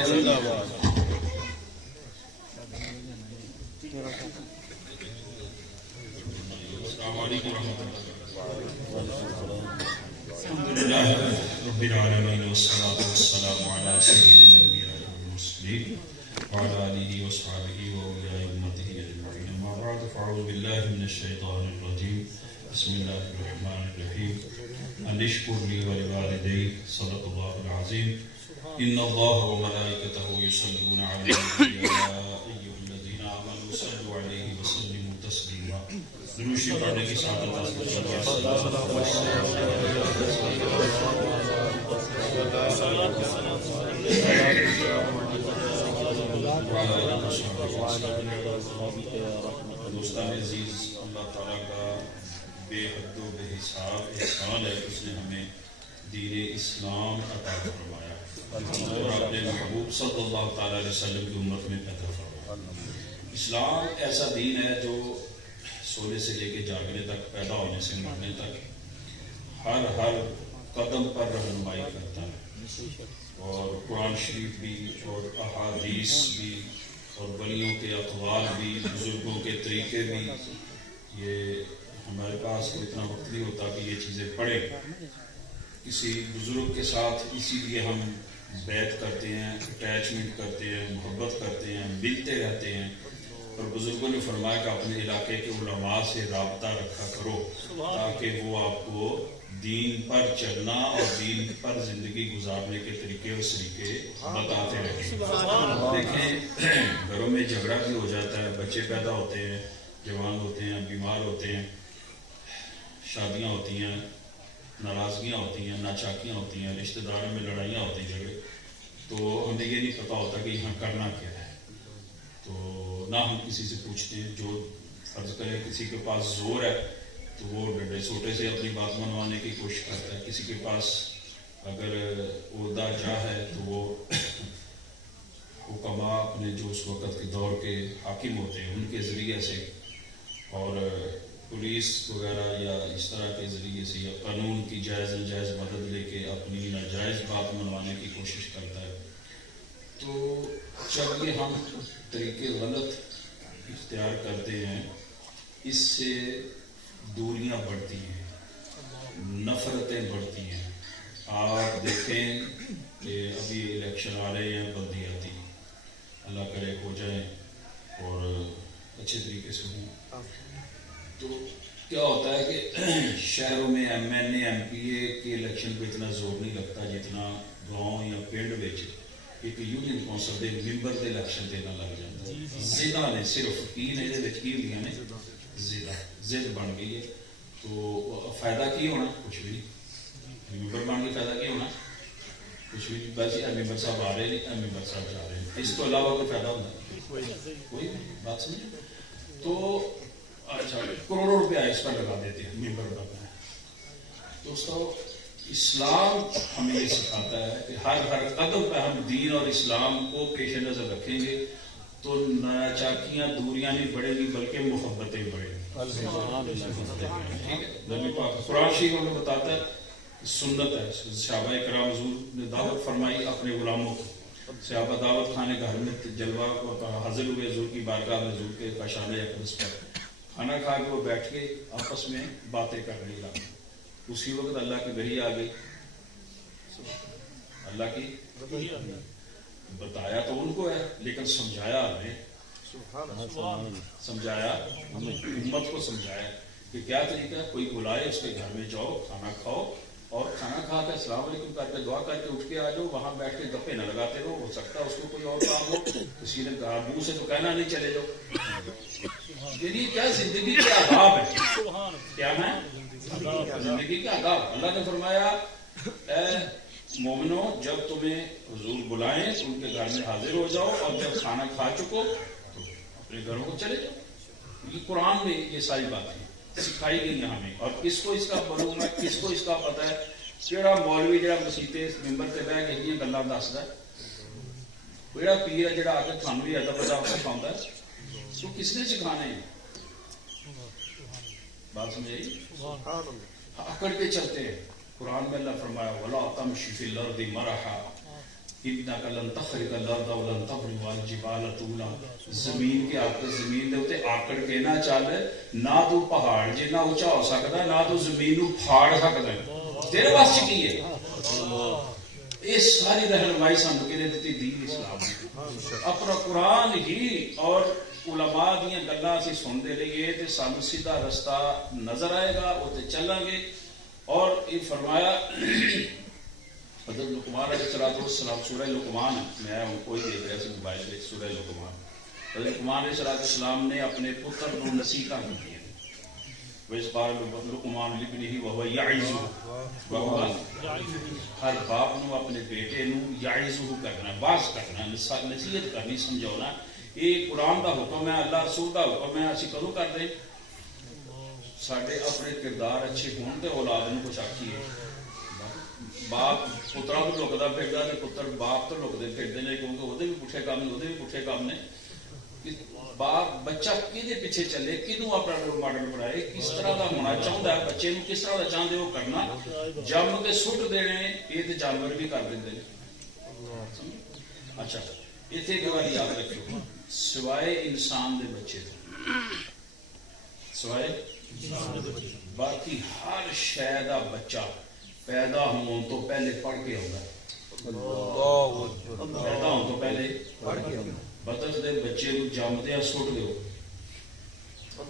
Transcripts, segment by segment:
علیکم الحمدللہ رب العالمین والصلاة والسلام علی سید الانبیاء والمرسلین وعلی آلہ وصحبہ واولیاء امتہ اجمعین اما بعد فاعوذ باللہ من الشیطان الرجیم بسم اللہ الرحمن الرحیم ان اشکر لی ولوالدی صدق اللہ العظیم ان اللہ وملائکتہ یصلون علی النبی یا ایھا الذین آمنوا صلوا علیہ وسلموا تسلیما دروشی پڑھنے کی سعادت حاصل دوستان عزیز، اللہ تعالیٰ کا بے حد و بے حساب احسان ہے، اس نے ہمیں دین اسلام عطا فرمایا اور اپنے محبوب صلی اللہ تعالیٰ علیہ وسلم کی امت میں پیدا فرمایا۔ اسلام ایسا دین ہے جو سونے سے لے کے جاگنے تک، پیدا ہونے سے مرنے تک ہر قدم پر رہنمائی کرتا ہے، اور قرآن شریف بھی اور احادیث بھی اور ولیوں کے اقوال بھی، بزرگوں کے طریقے بھی۔ یہ ہمارے پاس تو اتنا وقت نہیں ہوتا کہ یہ چیزیں پڑھیں، کسی بزرگ کے ساتھ اسی لیے ہم بیعت کرتے ہیں، اٹیچمنٹ کرتے ہیں، محبت کرتے ہیں، ملتے رہتے ہیں۔ اور بزرگوں نے فرمایا کہ اپنے علاقے کے علماء سے رابطہ رکھا کرو تاکہ وہ آپ کو دین پر چلنا اور دین پر زندگی گزارنے کے طریقے اور سلیقے بتاتے رہیں۔ دیکھیں، گھروں میں جھگڑا بھی ہو جاتا ہے، بچے پیدا ہوتے ہیں، جوان ہوتے ہیں، بیمار ہوتے ہیں، شادیاں ہوتی ہیں، ناراضگیاں ہوتی ہیں، ناچاکیاں ہوتی ہیں، رشتہ داروں میں لڑائیاں ہوتی ہیں، جھگڑے، تو ہمیں یہ نہیں پتا ہوتا کہ یہاں کرنا کیا ہے۔ تو نہ ہم کسی سے پوچھتے ہیں، جو فرض کریں کسی کے پاس زور ہے تو وہ ڈنڈے سوٹے سے اپنی بات منوانے کی کوشش کرتا ہے، کسی کے پاس اگر عہدہ جاہ ہے تو وہ حکماء اپنے جو اس وقت کے دور کے حاکم ہوتے ہیں ان کے ذریعے سے، اور پولیس وغیرہ یا اس طرح کے ذریعے سے، یا قانون کی جائز ناجائز مدد لے کے اپنی ناجائز بات منوانے کی کوشش کرتا ہے۔ تو جب یہ ہم طریقے غلط اختیار کرتے ہیں، اس سے دوریاں بڑھتی ہیں، نفرتیں بڑھتی ہیں۔ آپ دیکھیں کہ ابھی الیکشن آ رہے ہیں، بلدیاتی، اللہ کرے ہو جائیں اور اچھے طریقے سے ہوں، تو کیا ہوتا ہے کہ شہروں میں M N A M P A کے الیکشن پہ اتنا زور نہیں لگتا جتنا گاؤں یا پنڈ وچ ایک یونین کونسل دے ممبر دے الیکشن دینا لگ جاتا ہے۔ ضلع نے صرف کی نے ضد بن گئی ہے، تو فائدہ کی ہونا؟ کچھ بھی نہیں۔ ممبر بن کے فائدہ کی ہونا؟ کچھ بھی نہیں، بس یہ ممبر صاحب آ رہے ہیں، ممبر صاحب جا رہے ہیں، اس کو علاوہ کوئی فائدہ ہوتا ہے؟ کوئی بات سمجھے؟ تو اچھا، کروڑوں روپیہ اس پر لگا دیتے ہیں ممبر بننا ہے۔ دوستو، اسلام ہمیں یہ سکھاتا ہے کہ ہر قدم پہ ہم دین اور اسلام کو پیش نظر رکھیں گے تو ناچاکیاں دوریاں نہیں بڑھیں گی بلکہ محبتیں بڑھیں گی۔ نبی پاک قرآن شریف ہمیں بتاتا ہے، سنت ہے، صحابہ کرام حضور نے دعوت فرمائی اپنے غلاموں کو، صحابہ دعوت کھانے گھر میں جلوہ حاضر ہوئے حضور کی بارگاہ میں، حضور کے کاشانِ اقدس پر کھانا کھا کے وہ بیٹھ کے آپس میں باتیں کرنے لگے۔ اسی وقت اللہ کی وحی آ گئی، اللہ کی بتایا تو ان کو ہے لیکن سمجھایا ہمیں، سمجھایا امت کو، سمجھایا کہ کیا طریقہ ہے، کوئی بلائے اس کے گھر میں جاؤ، کھانا کھاؤ، اور کھانا کھا کے السلام علیکم کر کے دعا کر کے اٹھ کے آ جاؤ، وہاں بیٹھ کے گپے نہ لگاتے رہو، ہو سکتا ہے اس کو کوئی اور کام ہو، کسی نے کہا منہ سے تو کہنا نہیں چلے جاؤ۔ یعنی کیا زندگی کے آداب ہے، کیا ہے زندگی کے آداب۔ اللہ نے فرمایا اے مومنو، جب تمہیں حضور بلائیں تو ان کے گھر میں حاضر ہو جاؤ، اور جب کھانا کھا چکو تو اپنے گھروں کو چلے جاؤ۔ یہ قرآن میں یہ ساری باتیں سکھائی گئی ہیں ہمیں، اور کس کو اس کا معلوم ہے، کس کو اس کا پتہ ہے؟ کیڑا مولوی جڑا مسیتے ممبر سے بہ کے یہ گلاں دسدا ہے، کیڑا پیر ہے جڑا آ کے تھانوں بھی ادب ادا سکھاوندا ہے؟ تو کس نے سکھانے ہیں؟ بات سمجھ آئی؟ اکڑ کے چلتے ہیں۔ قرآن میں اللہ فرمایا وَلَا تَمْشِ فِي الْأَرْضِ مَرَحًا، انک لن تخرق الارض ولن تبلغ الجبال طولا، زمین کے زمین دے اوتے آکڑ کے نہ چل، نہ تو پہاڑ جنہ اونچا ہو سکدا، نہ تو زمین نو پھاڑ سکدا، تیرے پاس کی ہے؟ یہ ساری رہنمائی سانو کنے دتی؟ دین اسلام نے اپنا قرآن ہی اور علماء دیا گلاں اسی سنتے رہیے تے سانو سیدھا رستہ نظر آئے گا، وہ تے چلیں گے۔ اور یہ فرمایا حضرت لقمان علیہ السلام، سورہ لقمان، میں کوئی دیکھ رہا سی موبائل پہ، سورہ لقمان، حضرت لقمان علیہ السلام نے اپنے پتر کو نصیحتاں کی، وَإِذْ قَالَ لُقْمَانُ لِابْنِهِ وَهُوَ يَعِظُهُ، ہر باپ نو اپنے بیٹے نو یعظہ کرنا، واعظ کرنا، نصیحت کرنی، سمجھانا، یہ قرآن دا حکم ہے، اللہ رسول دا حکم ہے۔ اسی کدوں کرتے ساڈے اپنے کردار اچھے ہون تے اولاد نو کچھ آکھیے۔ باپ پتراں تو لکدا پھردا تے پتر باپ تو لکدے پھردے نے، کیونکہ وہ بھی پٹھے کام نے، وہ بھی پٹھے کام نے۔ باپ بچہ کدے پیچھے چلے، کدوں اپنا رول ماڈل بنائے، کس طرح کا ہونا چاہتا ہے، بچے نو کس طرح کا چاہتے وہ کرنا، جم کے سٹ دینے، یہ تو جانور بھی کر دیں۔ اچھا اتنے ایک بار یاد رکھو، سوائے انسان دے بچے تو، سوائے باقی ہر شے دا بچہ پیدا ہون تو پہلے پڑھ کے ہوتا ہے، پیدا ہون تو پہلے پڑھ کے ہوتا ہے۔ بطخ دے بچے کو جمدیا سٹ دیو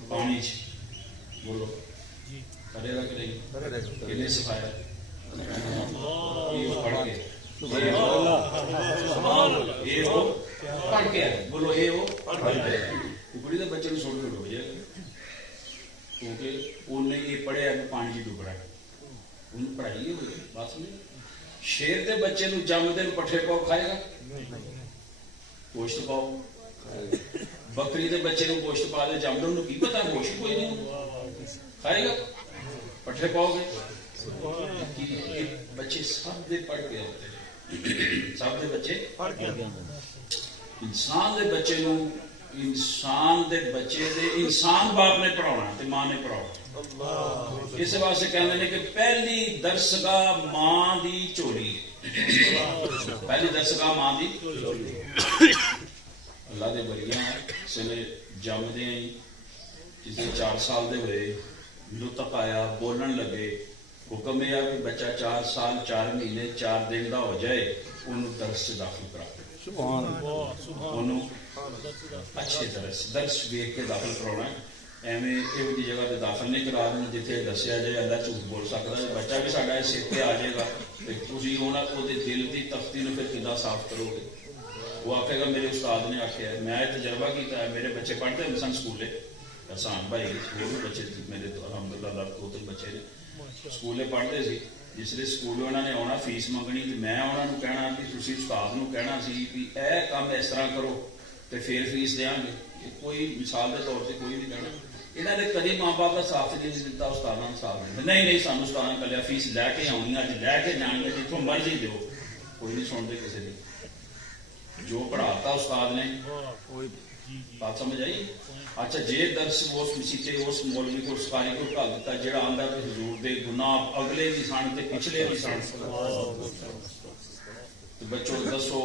پانی چ، بولو کرے گا کہ نہیں؟ کنے سکھایا؟ یہ پڑھ کے، یہ وہ پڑھ کے ہے، بولو یہ وہ پڑھ کے ہے۔ ککڑی دے بچے کو سٹ دیو ڈوب جائے گا، کیونکہ انہیں یہ پڑھیا کہ پانی چ ڈوب رہا ہے، انہیں پڑھائی یہ ہوئی بات سمجھ۔ شیر دے بچے کو جمدے پٹھے پاؤ کھائے گا؟ گوشت پاؤ۔ بکری دے بچے کو گوشت پا دے جمدے انہوں کی پتا گوشت کوئی نہیں کھائے گا، پٹھے پاؤ گے۔ بچے سب دے پڑھ کے ہوتے ہیں، سب دے بچے پڑھ کے۔ انسان دے بچے نو، انسان دے بچے دے انسان باپ نے پڑھانا تے ماں نے پڑھانا۔ اس واسطے کہتے ہیں کہ پہلی درسگاہ ماں دی چولی، پہلی درسگاہ ماں دی چولی۔ اللہ دے بریاں سلے جمدے ہیں، جسے 4 سال دے ہوئے لطف آیا، بولن لگے، حکم یہ کہ بچہ 4 سال 4 مہینے 4 دن دا ہو جائے، انہوں درس سے داخل کرا دے، انہوں اچھے درس ویکھ کے داخل کرانا ہے۔ ایویں یہ جگہ تے داخل نہیں کرا دیں جتنے دسیا جائے اللہ جھوٹ بول سکتا ہے، بچہ بھی ساڈا سر تے آ جائے گا، تھی وہ دل کی تختی نو پھر کدا صاف کرو گے؟ وہ آکھے گا میرے استاد نے آخیا ہے، میں تجربہ کیتا ہے، میرے بچے پڑھتے ہیں سن سکولے، احسان بھائی سکول میں بچے میرے تو الحمدللہ 2-3 بچے نے سکولے پڑھتے سی، جس لیے سکول انہوں نے آنا فیس منگنی، میں انہوں نے کہنا کہ تسی استاد نو کہنا سی کہ اے کام اس طرح کرو تو پھر فیس دیاں گے، کوئی مثال کے طور پہ کوئی نہیں کہنا۔ یہاں نے کدی ماں باپ کا ساتھ نہیں دیتا، استادوں کا ساتھ نہیں، نہیں سانو استاد نے کلیا فیس لے کے آنی، اج لے کے جانی ہے، جتوں مرضی دو، کوئی نہیں سنتے کسی کی، جو پڑھاتا استاد نے، بات سمجھ آئی؟ اچھا جی درس اس مسیتے اس مولوی کو سکاری کو ڈال دیتا جہاں آندا کہ حضور دے گناہ اگلے بھی سن تے پچھلے بھی سن، بچوں دسو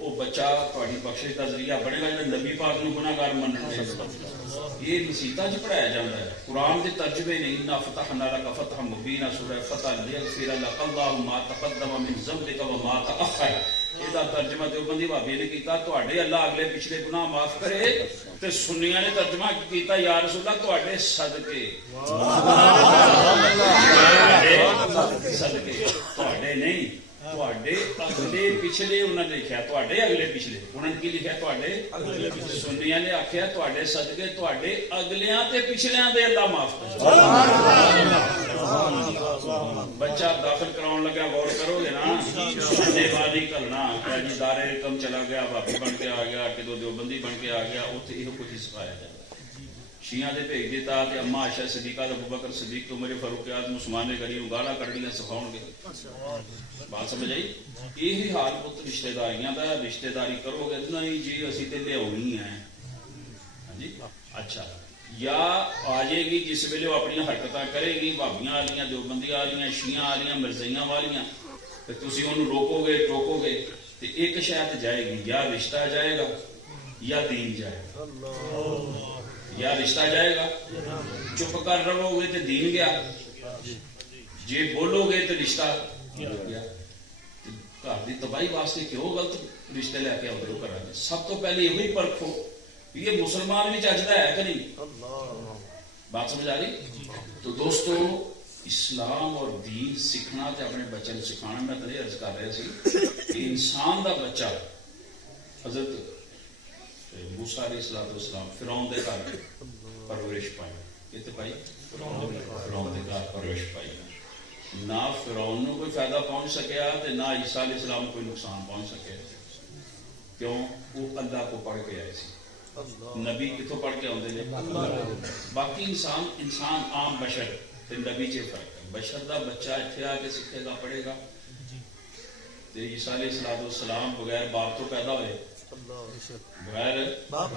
وہ بچہ تہاڈی بخشش کا ذریعہ بنے گا جب نبی پاک نو گناہگار منن گے؟ یہ مسیتاں چ پڑھایا جاتا ہے، قرآن کے ترجمے نے انا فتحنا لک فتحا مبینا، سورہ فتح لیغفر لک اللہ ما تقدم من ذنبک وما تأخر، یہ ترجمہ دیوبندی بھابی نے کیتا تہاڈے اللہ اگلے پچھلے گناہ معاف کرے، تے سنیاں نے ترجمہ کیتا یا رسول اللہ تہاڈے صدقے، صدقے تہاڈے نہیں، تہاڈے اگلے پچھلے انہوں نے لکھا، تہاڈے اگلے پچھلے انہوں نے کی لکھا؟ تہاڈے اگلے پچھلے، سنیاں نے آکھیا تہاڈے صدقے تہاڈے اگلیاں تے پچھلیاں دے اللہ معاف کرے۔ بچہ داخل کراؤن لگا غور کرو گے نا، نے بادی کلنا جی دارے رقم چلا گیا، بھابی بن کے آ گیا، کہ دیوبندی بن کے آ گیا، اتنے یہ کچھ سکھایا جائے۔ شیعہ دے بھیج دیتا کہ اما عائشہ صدیقہ ابو بکر صدیق عمر فاروق اعظم عثمان غنی گالا کڑنیاں سکھاؤ گے، بات سمجھ آئی؟ یہی حال پت رشتے داریاں دا، رشتے داری کرو گے نہیں جی اسی تے لیا ہیں جی، اچھا یا آ جائے گی جس ویلے وہ اپنی حرکت کرے گی بھابیاں والیاں، دیوبندی والیاں، شیعہ والیاں، مرزائیاں والیاں، تو تسی انہوں روکو گے ٹوکو گے، تو ایک شاید جائے گی، یا رشتہ جائے گا یا دین جائے گا. یا رشتہ جائے گا، چپ کر رہو گے تو دین گیا، جی بولو گے تو رشتہ گیا. گھر کی تباہی واسطے کیوں غلط رشتے لے کے آؤ گھر. سب تو پہلے یہ پرکھو یہ مسلمان بھی چجتا ہے کہ نہیں. بات سمجھ آ رہی؟ تو دوستو اسلام اور دین سیکھنا تے اپنے بچے کو سکھانا. میں تو یہ عرض کر رہا سی کہ انسان دا بچہ حضرت موسیٰ علیہ السلام فرعون دے گھر پرورش پائی. کتنے پائی؟ فرعون دے گھر پرورش پائی. نہ فرعون نو کوئی فائدہ پہنچ سکیا تے نہ عیسیٰ علیہ السلام کوئی نقصان پہنچ سکیا. کیوں؟ وہ اللہ کو پڑھ کے آئے سی. نبی کتوں پڑھ کے آتے ہیں؟ باقی انسان عام بشر تے نبی چ فرق ہے. بشر دا بچہ اتنے آ کے سیکھے گا پڑھے گا. تے عیسیٰ علیہ السلام بغیر باپ تو پیدا ہوئے، بغیر باپ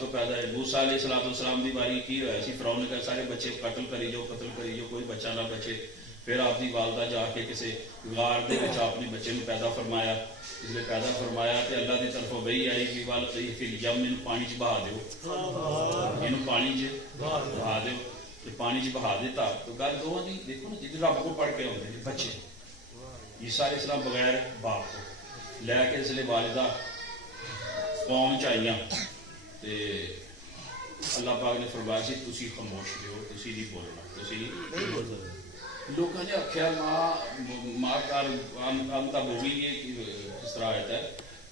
تو پیدا ہے. موسیٰ علیہ السلام دی باری کی ہوا سی، فرعون نے کہا سارے بچے قتل کری جو کوئی بچہ نہ بچے. پھر آپ کی والدہ جا کے کسی غار دے وچ اپنے بچے نو پیدا فرمایا. اس لیے پیدا فرمایا تو اللہ کی طرف وہی آئی کہ وال یم ان پانی چ بہا دیو، یہ پانی چ بہا دیو. پانی چ بہا دیتا تو گل دونوں کی دیکھو نا جی رب کو پڑھ کے آتے ہیں بچے. عیسیٰ علیہ السلام بغیر باپ کو لے کے اس لیے والدہ قوم چائیاں تے اللہ پاک نے فرمایا سی تسی خاموش رہو، تسی نہیں بولنا، تسی نہیں بولنا. لوگوں نے آخیا ماں کار انتا بولی یہ اس طرح آتا ہے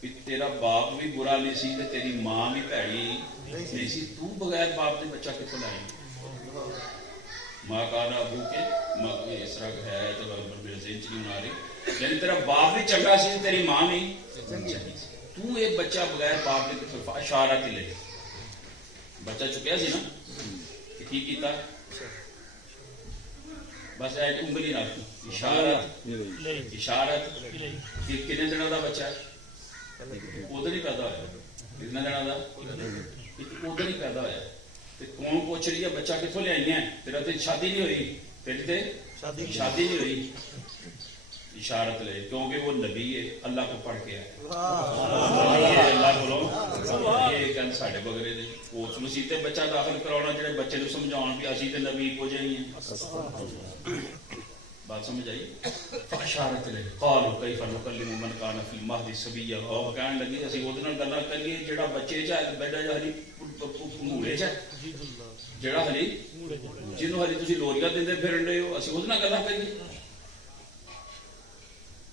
کہ تیرا باپ بھی برا نہیں سی تے تیری ماں بھی بھڑی نہیں سی، تو بغیر باپ کے بچہ کتوں لائے؟ ماں کار ابو کے اس طرح ہے تو میرے ذہن چ نہیں آ رہی. یعنی تیرا باپ بھی چنگا سی تیری ماں بھی چنگی سی، تو ایک بچہ بغیر باپ کے کتوں. اشارت ہی لے بچہ چکیا سی نا کی کیتا بس ایک انگلی رکھ اشارت کتنے دنوں کا بچہ ہے ادھر ہی پیدا ہوا. کتنے دنوں کا ادھر ہی پیدا ہوا. قوم پوچھ رہی ہے بچہ کتوں لے آئی ہے، تیرا تو شادی نہیں ہوئی، تیری تو شادی نہیں ہوئی. اشارت لے کیونکہ وہ نبی ہے، اللہ کو پڑھ کے آئے. اللہ بولو یہ گل ساڈے بغرے دے اس مسیح بچہ داخل کراؤنا جڑے بچے کو سمجھاؤ بھی اسی تے نبی کو جائیں. بات سمجھ آئی؟ اشارت لے قالوا کیف نکلم من کان فی المہد صبیا. وہ کہنے لگی اسی اودے نال گلاں کریے جڑا بچے چ بیٹھا جا ہلی موڑے چ جڑا ہلی جنوں ہلی تسی لوریاں دیندے پھرن رہے ہو، اسی اودے نال گلاں کریے.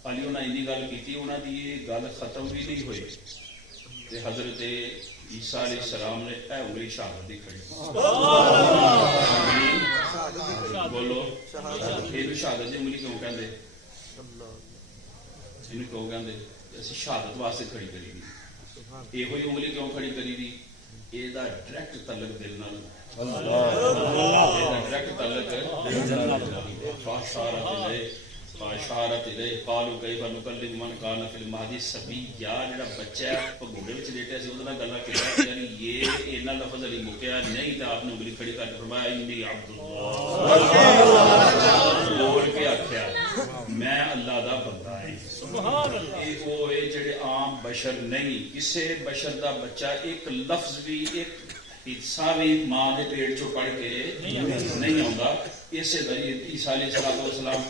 علی انہاں اینی گل کیتی، انہاں دی یہ گل ختم بھی نہیں ہوئی تے حضرت عیسیٰ علیہ السلام نے اے انگلی شہادت دی کھڑی. بولو یہ شہادت دی انگلی کیوں کہندے؟ اینو کیوں کہندے؟ اسی شہادت واسطے کھڑی کری دی. یہ ہوئی انگلی کیوں کھڑی کری دی؟ یہ دا ڈائریکٹ تعلق دل نال، ڈائریکٹ تعلق اشارت الیہ قالوا کیف نکلم من کان فی المہد صبیا. جڑا بچہ پگوڑے وچ لیٹیا سی اودے نال گلاں کیتی، یعنی یہ انہاں لفظ علی مکیا نہیں تے آپ نے انگلی کھڑی کر کے فرمایا انی عبد اللہ، بول کے آکھیا میں اللہ دا بندہ ہوں. سبحان اللہ. یہ وہ جڑے عام بشر نہیں، کسے بشر دا بچہ ایک لفظ بھی ایک حصہ بھی ماں دے پیٹ چوں پڑھ کے نہیں آوندا. اسی ذریعے عیسیٰ علیہ السلام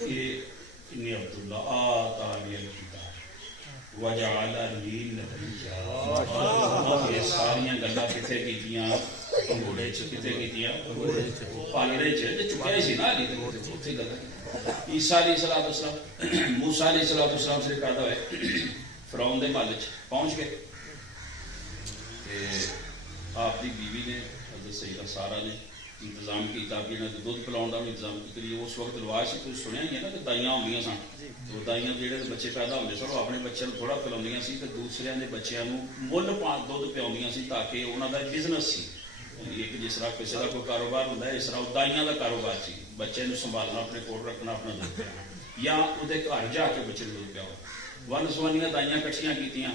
انی عبداللہ آتانی الکتاب وجعلنی نبیا. یہ ساریاں گلاں کتھے کیتیاں؟ انگوڑے چ. کتھے کیتیاں؟ پالڑے چ چکے سی نا علی تے گلاں. عیسیٰ علیہ السلام موسیٰ علیہ السلام سے پیدا ہوئے، فرعون دے محل چ پہنچ گئے. آپ کی بیوی نے حضرت سیدہ سارہ نے انتظام کیا کہ انہوں نے دودھ پلاؤ کا بھی انتظام کیا. اس وقت رواج سے کچھ سنیا ہی ہے نا کہ دائیاں ہوں سن، تو دائیاں جہاں بچے پیدا ہوتے سن وہ اپنے بچوں کو تھوڑا پلاؤں سی تو دوسرے کے بچوں مل دودھ پیا سی تاکہ انہوں کا بزنس سی. ایک جس طرح کسی کا کوئی کاروبار ہوتا ہے اس طرح دائیاں کا کاروبار سی، بچے کو سنبھالنا اپنے کول رکھنا اپنا دودھ پیا یا وہ گھر جا کے بچے دودھ پیا. ون سوانیاں دائیاں کٹھیاں کیتیاں.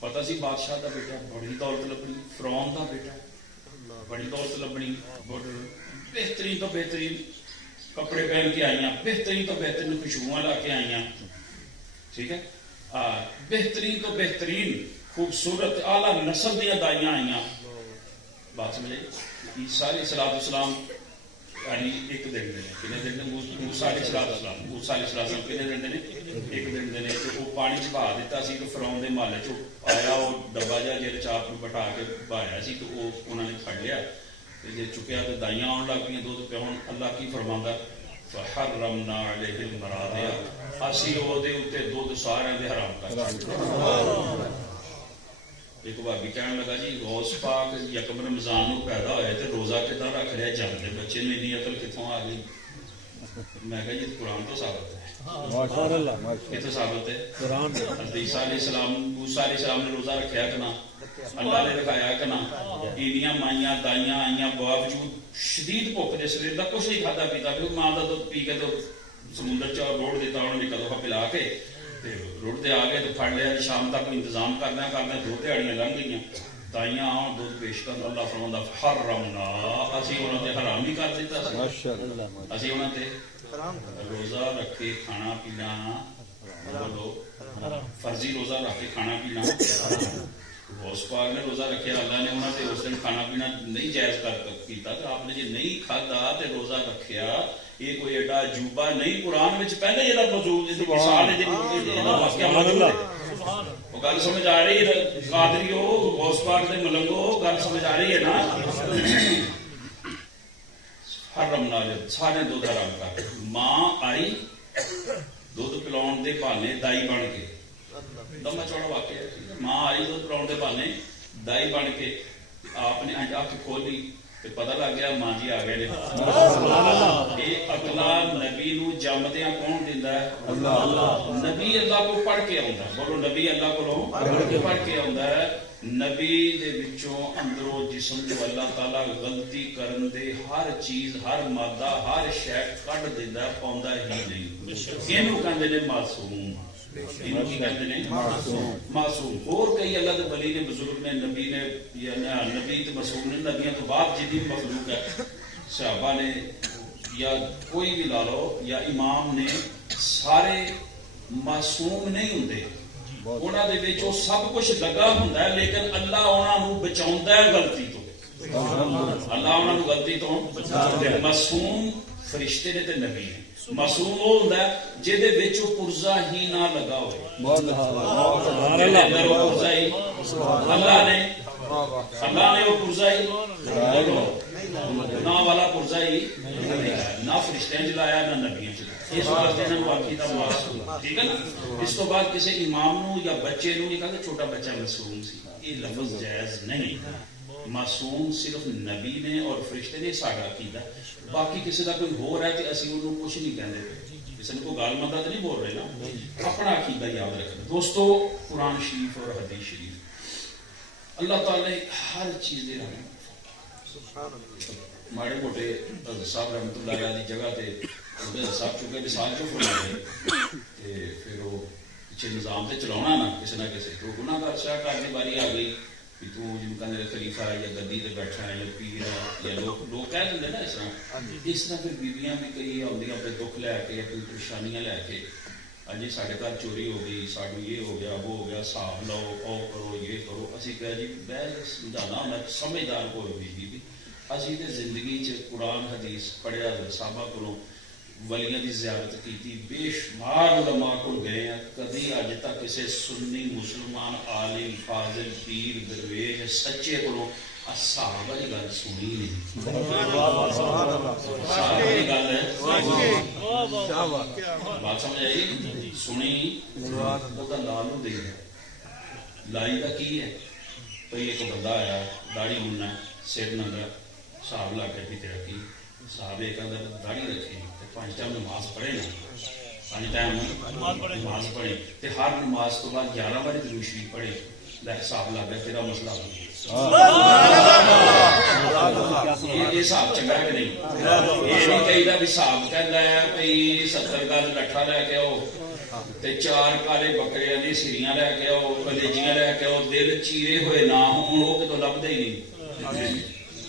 پتا سی بادشاہ کا بیٹا بڑی دولت لبنی، فرعون کا بیٹا بڑی دولت لبنی، بہترین تو بہترین کپڑے پہن کے آئیاں، بہترین تو بہترین خوشبو لا کے آئیاں. ٹھیک ہے. بہترین تو بہترین خوبصورت اعلیٰ نسل دیا دائیاں آئیاں. بات سمجھے. عیسیٰ علیہ السلام یعنی ایک دن دے کنے دن موسیٰ علیہ السلام کنے دن دے ایک دن دے تو وہ پانی چ بہا دیتا سی تو فرعون دے محلے چ آیا وہ ڈبا جہا جہاں چاپ بٹھا کے بہایا سی تو وہ انہوں نے پھڑ لیا جی چکیا تو دائیاں آن لگ گئی دودھ پہ. ہوں اللہ کی فرماندا فحرمنا علیہ المراضع اسی وہ دے اوتے دودھ سارے دے حرام کر. ایک بھابی کہنے لگا جی غوث پاک یکم رمضان نو پیدا ہوئے تو روزہ کتنا رکھ رہا جانتے بچے نے اتنی عقل کتوں آ گئی. میں کہا جی قرآن تو ثابت ہے. یہ تو ثابت ہے. عیسیٰ علیہ السلام نے روزہ رکھا کہ نہ اللہ نے رکھایا کہ نہ. اینیاں مائیاں دائیاں آئیاں باوجود شدید بھوک دے سویر دا کچھ نہیں کھادا پیتا پھر ماں دا دودھ پی کے تو سمندر چ روڑ دیتا انہوں نے کدو پلا کے روڑتے آ گئے تو پھڑ لیا. شام تک انتظام کرنا 2 دیہڑیاں لنگ گئی. دائیاں آن دودھ پیش کر اللہ فرماندا حرمنا اسی انہوں نے حرام ہی کر دیتا. اسی انہوں نے روزہ رکھے کھانا پینا بولو فرضی روزہ رکھ کے کھانا پینا. غوث پاک نے روزہ رکھا اللہ نے انہوں نے اس دن کھانا پینا نہیں جائز کیتا تو آپ نے جی نہیں کھادا تو روزہ رکھیا. یہ کوئی ایڈا عجوبہ نہیں. قرآن میں پہلے یہ موجود وہ گل سمجھ آ رہی ہے. قادری ہو غوث پاک دے ملنگو گل سمجھ آ رہی ہے نا. حرمنا سارے دودھ حرام کر. ماں آئی دودھ پلاؤن دے بہانے دائی بن کے لمبا چوڑا واقعہ ہے. ماں آئی دودھ پلاؤن دے بہانے دائی بن کے آپ نے اکھ کھولی تو پتہ لگ گیا ماں جی آ گئے. یہ اقلا نبی نو جمدیا کون دیندا ہے؟ نبی اللہ کو پڑھ کے آوندا ہے. بولو نبی اللہ کو پڑھ کے آوندا ہے. نبی دے وچوں اندروں جسم جو اللہ تعالیٰ غلطی کرن دے ہر چیز ہر مادہ ہر شے کڈ دیندا ہے پاوندا ہی نہیں. اینو کہندے نے معصوم. معصوم. اور کئی اللہ کے ولی نے بزرگ نے نبی نے یا نبی تے معصوم نے نبیوں تو بعد جتنی مخلوق ہے صحابہ نے یا کوئی بھی لا لو یا امام نے سارے معصوم نہیں ہوندے. انہاں دے وچ او سب کچھ لگا ہوندا ہے لیکن اللہ انہاں نو بچاوندا ہے غلطی تو. اللہ انہاں نو غلطی تو بچاوندا ہے. معصوم فرشتے نے تے نبی نے. معصوم وہ ہوندا ہے جہدے وچ پرزا ہی نہ لگا ہوئے. اللہ نے وہ پرزا ہی نہ والا پرزا ہی نہ فرشتیاں چلایا نہ نبیاں چلایا. اس واسطے انہاں باقی دا معصوم. ٹھیک ہے نا. اس تو بعد کسی امام نو یا بچے نو نہیں کہتے چھوٹا بچہ معصوم سی. یہ لفظ جائز نہیں. معصوم صرف نبی نے اور فرشتے نے ساڈا عقیدہ. باقی کسی کا کوئی ہو رہا ہے تو اسی انہوں کچھ نہیں کہتے. کسی نے کوئی گال مندہ تو نہیں بول رہے نا. اپنا عقیدہ یاد رکھنا. دوستو قرآن شریف اور حدیث شریف اللہ تعالیٰ نے ہر چیز دے رہے ہیں. ماڑے موٹے حضرت صاحب رحمۃ اللہ علیہ کی جگہ تے حضرت صاحب چکے مثال جو فرما رہے پھر وہ پیچھے نظام سے چلانا نا کسی نہ کسی تو گناہ گار شاہ کرنے باری آ گئی کہ تو جن کا خلیفہ ہے یا گدی تے بیٹھا ہے یا پیر ہے یا لوگ کہہ دیں نا اس طرح پھر بیویاں بھی کئی آدیاں اپنے دکھ لے کے اپنی پریشانیاں لے کے جی سارے گھر چوری ہو گئی ساڈو یہ ہو گیا وہ ہو گیا حساب لو او کرو یہ کرو. اسی کہہ جی بہت سمجھانا ہونا سمجھدار کوئی بھی اسی تے زندگی چ قرآن حدیث پڑھیا صحابہ کو ولیاں دی زیارت کی بے شمار علماء کو گئے ہیں. کدی اج تک کسی سنی مسلمان عالم فاضل پیر درویش سچے کو صحابہ والی گل سنی نہیں. صحابہ والی گل ہے بات سمجھ آئی سنی وہ لالو دے لائی کا کی ہے. کوئی ایک بندہ آیا داڑھی مننا سر ننگا صاحب لا کے بھی ترقی صاحب ایک اندر داڑھی رکھی 5 ٹائم نماز پڑھے نا 5 ٹائم نماز پڑھے تے ہر نماز تو بعد 11 بار درود شریف پڑھے. حساب لگ گیا تیرا مسئلہ یہ حساب چنگا کہ نہیں. یہ نہیں چاہیے بھی حساب کہنا ہے بھائی 70 گز لٹھا لے کے آؤ تے 4 کالے بکریاں دی سریاں لے کے آؤ کلیجیاں لے کے آؤ دل چیرے ہوئے نہ ہون وہ کتوں لبدے ہی نہیں.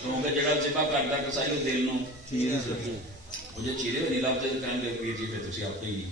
کیونکہ جڑا ذبح کرتا کسائی دل نو وہ جو چیرے ہوئے نہیں لبدے تو کہیں گے پیر جی پھر تسی آپ ہی نہیں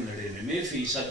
99%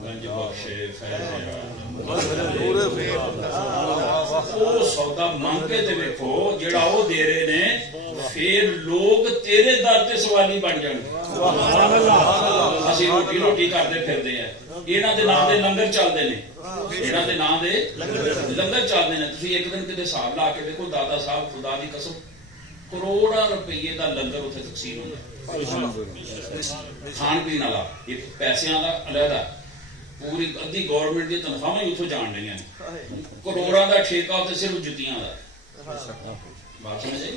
گنج بخشے سودا منگ کے تے ویکھو جڑا وہ دے رہے نے پھر لوگ تیرے در تے سوالی بن جان اسی روٹی روٹی کرتے پھرتے ہیں یہاں دے نام دے لنگر چلتے ہیں یہاں دے نام دے لنگر چلتے ہیں تسی ایک دن کتے حساب لا کے دیکھو دادا صاحب خدا دی قسم کروڑا روپیے دا لنگر اتنے تقسیم ہوتا کھان پین والا ایک پیسوں کا علیحدہ پوری ادھی گورنمنٹ کی تنخواہ ہی اتوں جان رہی ہیں کروڑا کا ٹھیکہ اتنے صرف جتیاں کا بات سمجھ آئی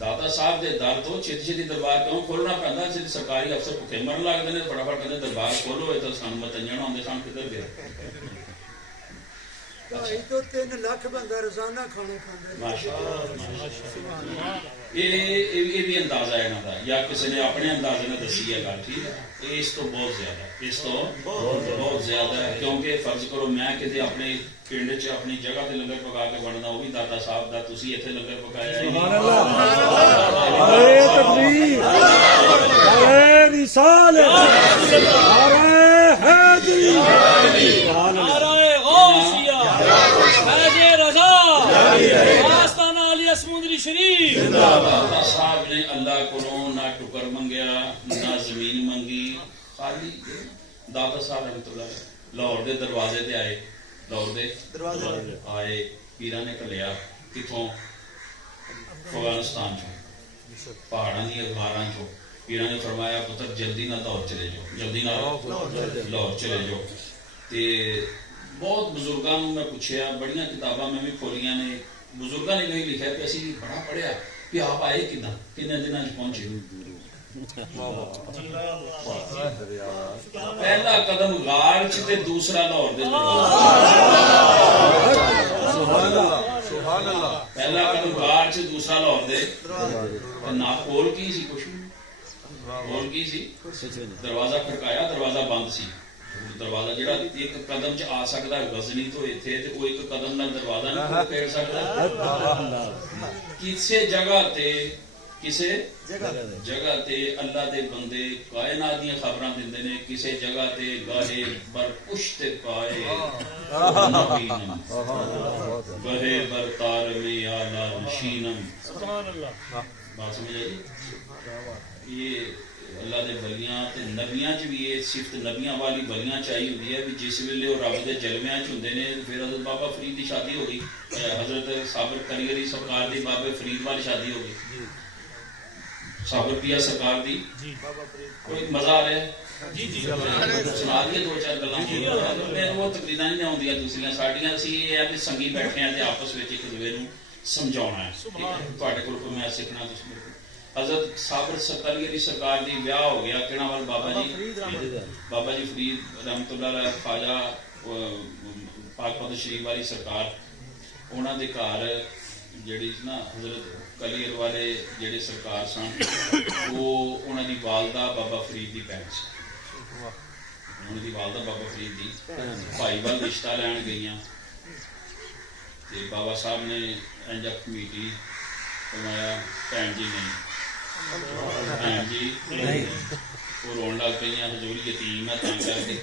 دادا صاحب کے در تو چھتی چھتی دربار کیوں کھولنا پہنتا صرف سرکاری افسر بھوکے مرن لگتے ہیں فٹافٹ کہتے دربار کھولو ہوئے تو سان متنجن آتے سن کدھر گئے یہ بھی اندازہ ہے انہوں کا یا کسی نے اپنے اندازے نے دسی ہے گل ٹھیک ہے اس تو بہت زیادہ اس تو بہت زیادہ ہے کیونکہ فرض کرو میں کسی اپنے پنڈ چ اپنی جگہ تے لنگر پکا کے بننا وہ بھی دادا صاحب دا تسی ایتھے لنگر پکایا ہے سبحان اللہ تکبیر نعرہ رسالت نعرہ حیدری نعرہ غوثیہ فیض رضا آستانہ علی اسمندری شریف دادا صاحب نے اللہ کو نہ ٹکر منگیا نہ زمین منگی خالی دادا صاحب رحمۃ اللہ لاہور دے دروازے تے آئے لاہور دے دروازے آئے پیرا نے کلیا کتوں افغانستان چوں پہاڑاں دی غاراں چوں پیرا نے فرمایا پتر جلدی نہ لاہور چلے جاؤ جلدی نہ لاہور چلے جاؤ تے بہت بزرگاں میں پوچھیا بڑیاں کتاباں میں بھی کھولیاں نے بزرگاں نے بھی لکھا کہ اسی بڑا پڑھیا کہ آپ آئے کداں کنے دناں وچ پہنچے پہلا قدم غار چ تے دوسرا لاہور دے پہلا قدم غار چ دوسرا لاہور دے نہ کول کی سی کچھ کول کی سی دروازہ کھڑکایا دروازہ بند سی دروازہ جڑا ایک قدم چ آ سکدا غزنی تو ایتھے تے وہ ایک قدم نال دروازہ نہیں پھیر سکدا کسے جگہ تے کسے جگہ تے اللہ دے بندے کائنات دیاں خبراں دیندے نے کسے جگہ تے گاہے بر پشت پائے نبینم گاہے بر تار میں آلہ نشینم سبحان اللہ بات سمجھ آئی یہ اللہ دے بلیاں تے نبیاں چ بھی یہ صفت نبیاں والی بلیاں چاہیے ہوندی ہے بھی جس ویلے وہ رب دے جلویاں چ ہوندے نے پھر حضرت بابا فرید دی شادی ہو گئی حضرت صابر کلی علی سرکار دی بابے فرید والی شادی ہو گئی صابر پیا سرکار دی کوئی مزہ آ رہا ہے جی جی سنا دیے دو چار گلاں میں وہ تقریراں نہیں آوندیاں دوسریاں ساڈیاں اسی یہ ہے کہ سنگی بیٹھے ہیں تے آپس وچ ایک دوسرے نوں سمجھاونا ہے تواڈے کول کوئی میں سیکھنا تسی حضرت صابر سرکاری علی سرکار دی بیاہ ہو گیا کہنا وال بابا جی فرید رحمت اللہ علیہ خواجہ پاک پتر شریف والی سرکار انہاں دے گھر جڑی نا حضرت کلیئر والے جڑے سرکار سن وہ انہاں دی والدہ بابا فرید دی بہن سی انہاں دی والدہ بابا فرید دی بھائی وال رشتہ لین گئیاں تے بابا صاحب نے انج اکھ میٹی فرمایا بہن جی نہیں بہن جی وہ رون لگ پہ حضور یتیم ہے تنگ کر کے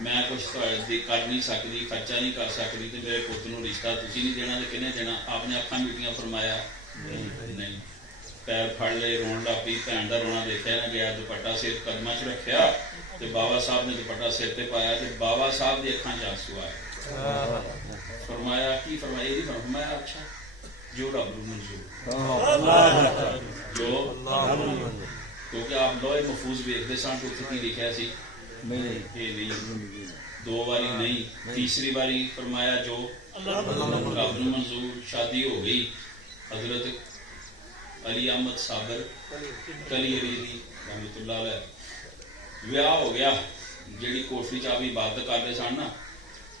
میں کچھ کر نہیں سکتی خرچہ نہیں کر سکتی تو میرے پوت نو رشتہ تسی نہیں دینا تو کنے دینا آپ نے اکھاں میٹیاں فرمایا نہیں پیر پھڑ لے رون لگ پی بھن دا رونا دیکھا نہ گیا دوپٹہ سر قدماں چ رکھیا تے بابا صاحب نے دوپٹہ سر تے پایا تے بابا صاحب دی اکھاں چ آنسو آئے فرمایا کی فرمایا یہ فرمایا اچھا جو رب نو منظور جو کیونکہ آپ لوہے محفوظ ویکھدے سن تو کی لکھیا سی نہیں دو باری نہیں تیسری باری فرمایا جو رب نو منظور شادی ہو گئی حضرت علی احمد صابر کلی علی رحمت اللہ علیہ ویاہ ہو گیا جیڑی کوٹھی چ آپ عبادت کرتے سن نا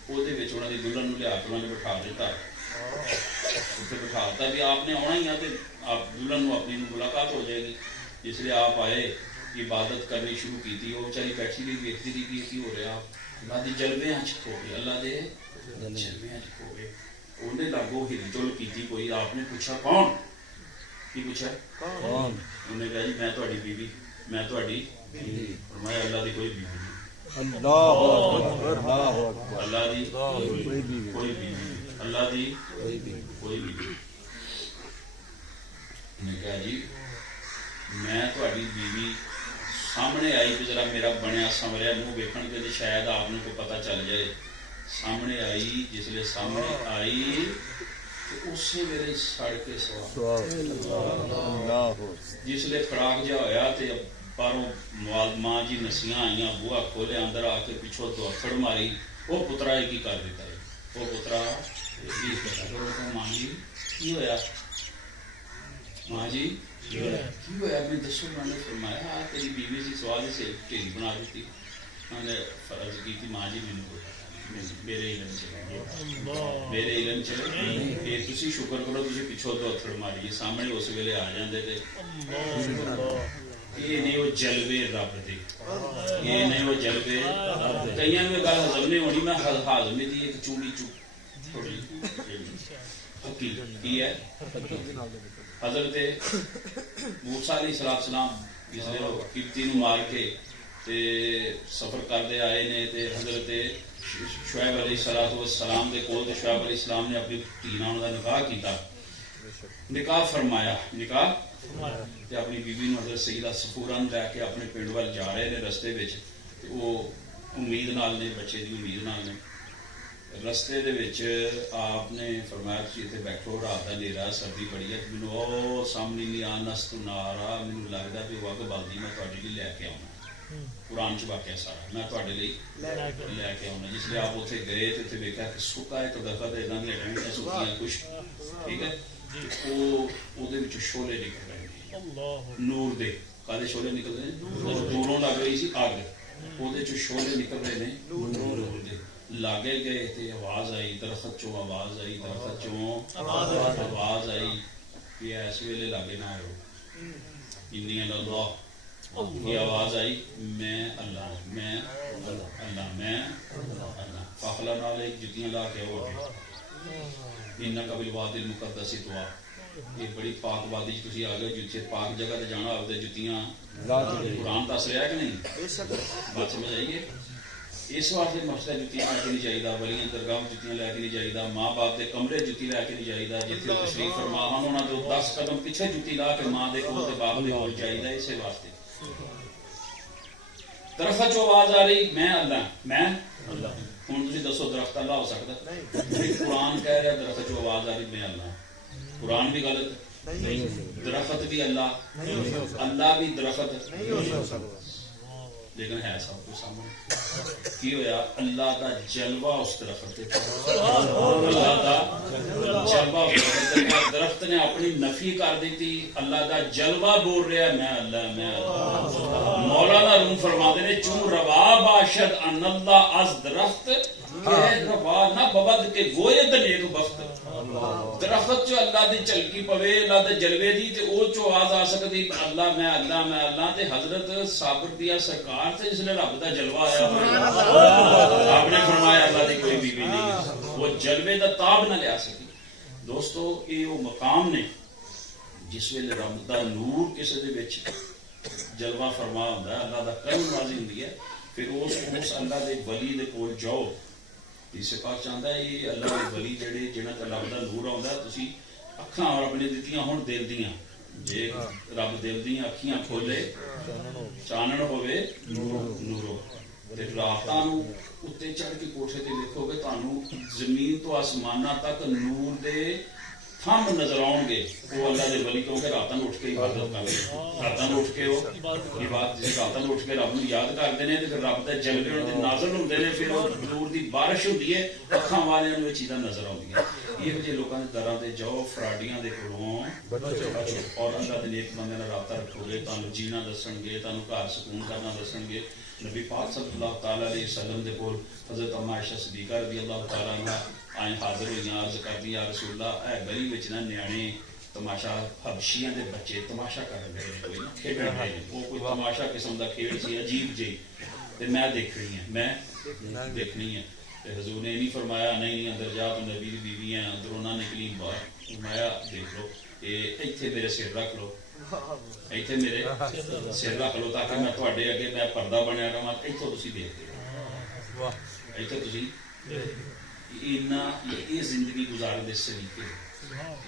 وہ انہوں نے دلہن لیا کے انہوں نے بٹھا دیتا اتنے بٹھا دیتا بھی آپ نے آنا ہی ہے تو آپ دلہن اپنی ملاقات ہو جائے گی اس لیے آپ آئے عبادت کرنی شروع کی تھی وہ چاہیے بیٹھی رہی ویکتی رہی کی ہو رہا اللہ دے جلویاں چ کھو گئے اللہ دے جلویاں چ کھو گئے انہیں لاگو ہل جل کی کوئی آپ نے پوچھا کون کی پوچھا کون انہیں کہا جی میں تہاڈی بیوی میں تہاڈی فرمایا اللہ دی کوئی بیوی نہیں اللہ دی کوئی بیوی اللہ دی کوئی بیوی میں کہا جی میں تہاڈی بیوی سامنے آئی کہ ذرا میرا بنیا سنوریا منہ ویکھن کے شاید آپ کو پتہ چل جائے سامنے آئی جس لیے سامنے آئی اسی ویلے سڑ کے سوا جس لیے کھڑاک جا ہویا تے باہروں ماں جی نسیاں آئیاں بوہا کھولے اندر آ کے پچھوں تو اکھڑ ماری وہ پترا یہ کی کر دیتا ہے وہ پترا ماں جی کی ہویا ماں جی کی ہویا میں دسو میں نے فرمایا تیری بیوی سی سوال سے ٹھیک بنا دیتی میں نے فرض کی تھی ماں جی مینوں کوئی میرے علم چ تسی شکر کرو تسی پچھوں تو اتھڑ ماری سامنے اس ویلے آ جاندے تے یہ نہیں وہ جلوے رب دے یہ نہیں وہ جلوے کئیاں میں گل ہضم نہیں ہونی میں ہاضمے دی ایک چوڑی تھوڑی حقی کی ہے حضرت موسیٰ علیہ السلام جس نے قبطی نو مار کے سفر کردے آئے نے حضرت شعیب علیہ السلام دے کول شعیب علیہ السلام نے اپنی دھی نال انہاں دا نکاح کیتا نکاح فرمایا نکاح تے اپنی بیوی نو حضرت سیدہ صفورہ لے کے اپنے پنڈ وال جا رہے نے رستے وچ وہ امید نال نے بچے دی امید نال نے رستے دے وچ آپ نے فرمایا تسی ایتھے بیٹھو رات دا نیرا سردی بڑی ہے مینوں او سامنے نہیں آنست نارا مینوں لگدا کہ وہ اگ بلدی میں تہاڈے لیے لے کے آؤں قرآن چ واقعہ سارا میں تہاڈے لیے لے کے آؤں جس لیے آپ اتنے گئے تو اتنے ویکھیا کہ سکا ایک درخت اداں دی ڈنڈیاں سکیاں کچھ ٹھیک ہے شولے نکل رہے ہیں نور دے کالے شولے نکل رہے ہیں دوروں لگ رہی سی اگ وہ شولے نکل رہے ہیں نور دے لاگے گئے تے آواز آئی درخت چوں آواز آئی درخت چوں آواز آئی کہ اس ویلے لاگے نہ آئے انی اللہ یہ آواز آئی میں اللہ میں اللہ میں اللہ فاخلا نال ایک جتیاں لا کے ہو گئے انک بالواد المقدس طوا یہ بڑی پاک وادی تسی آ گئے جتھے پاک جگہ تے جانا ہوے جتیاں قرآن دس رہا ہے کہ نہیں بات سمجھ آئیے اس واسطے مسئلہ جتیاں لے کے نہیں چاہیے ولیاں درگاہ جتیاں لے کے نہیں چاہیے ماں باپ کے کمرے جتی لے کے نہیں چاہیے جتنے تشریف فرما انہوں نے 10 قدم پیچھے جتی لا کے ماں دے کول تے باپ دے کول چاہیے اسی واسطے درخت جو آواز آ رہی میں اللہ میں اللہ ہوں تھی دسو درخت اللہ ہو سکتا قرآن کہہ رہا درخت جو آواز آ رہی میں اللہ قرآن بھی غلط درخت بھی اللہ اللہ بھی درخت لیکن ہے سب کچھ سامنے کی ہویا اللہ کا جلوہ اس درخت اللہ کا جلوہ اس درخت درخت نے اپنی نفی کر دیتی اللہ کا جلوہ بول رہا ہے میں اللہ مولانا روم فرماتے نے چون روا باشد ان اللہ از درخت روا نہ ببد کے گوید نیک بخت درخت جو اللہ دی چلکی پوے اللہ دے جلوے دی تے او چو آواز آ سکتی اللہ میں اللہ تے حضرت صابر دیا سرکار تے جس نے رب دا جلوہ آیا آپ نے فرمایا اللہ دی کوئی بیوی نہیں وہ جلوے دا تاب نہ لیا سکی دوستو یہ وہ مقام نے جس ویلے رب دا نور کسی دے وچ جلوہ فرما ہوندا ہے اللہ دا کرم نازل ہوندی ہے پھر اس اللہ دے ولی دے کول جاؤ اس پاک چاہتا ہے یہ اللہ کے ولی جڑے جنہاں تے رب دا نور آوندا تسی اکھاں اپنے دتیاں ہن دل دیاں جے رب دل دیاں اکھیاں کھولے چانن ہوے نورو تے راتاں نو اُتے چڑھ کے کوٹھے تے دیکھو گے تانوں زمین تو آسماناں تک نور دے تھم نظر آؤں گے وہ اللہ دے ولی کیونکہ راتاں اٹھ کے عبادت کرتے راتاں اٹھ کے وہ عبادت راتاں اٹھ کے رب نو یاد کرتے ہیں پھر رب دے جلوے انہاں دے نازل ہوندے نے پھر نور دی بارش ہوندی ہے اکھاں والیاں نوں چیزاں نظر آؤندیاں یہ جے لوکاں دے دراں تے جاؤ فراڈیاں دے کولوں بچو اور اللہ دے نیک بندے نال رابطہ رکھو گے تانوں جینا دسن گے تانوں گھر سکون کرنا دسن گے نبی پاک صلی اللہ تعالی علیہ وسلم دے کول حضرت اما عائشہ صدیقہ رضی اللہ تعالی عنہا آئیں حاضر ہوئی عرض کر دی یا رسول اللہ اے گلی وچ نہ نیانے تماشا حبشیاں دے بچے تماشا کر رہے ہیں کوئی نہ کھیڈ رہے ہیں وہ کوئی تماشا قسم دا کھیل سی عجیب جی تے میں دیکھنی ہے میں دیکھنی ہے تے حضور نے نہیں فرمایا نہیں اندر جا تو نبی دی بیوی ہیں اندروں نہ نکلی باہر فرمایا دیکھ لو اے ایتھے میرے سر رکھ لو ایتھے میرے سر رکھ لو تاکہ میں تواڈے اگے میں پردہ بنیا رہاں ایتھوں تسی دیکھ لو ਇੱਥੇ ਤੁਸੀਂ یہ زندگی گزارن دے سلیقے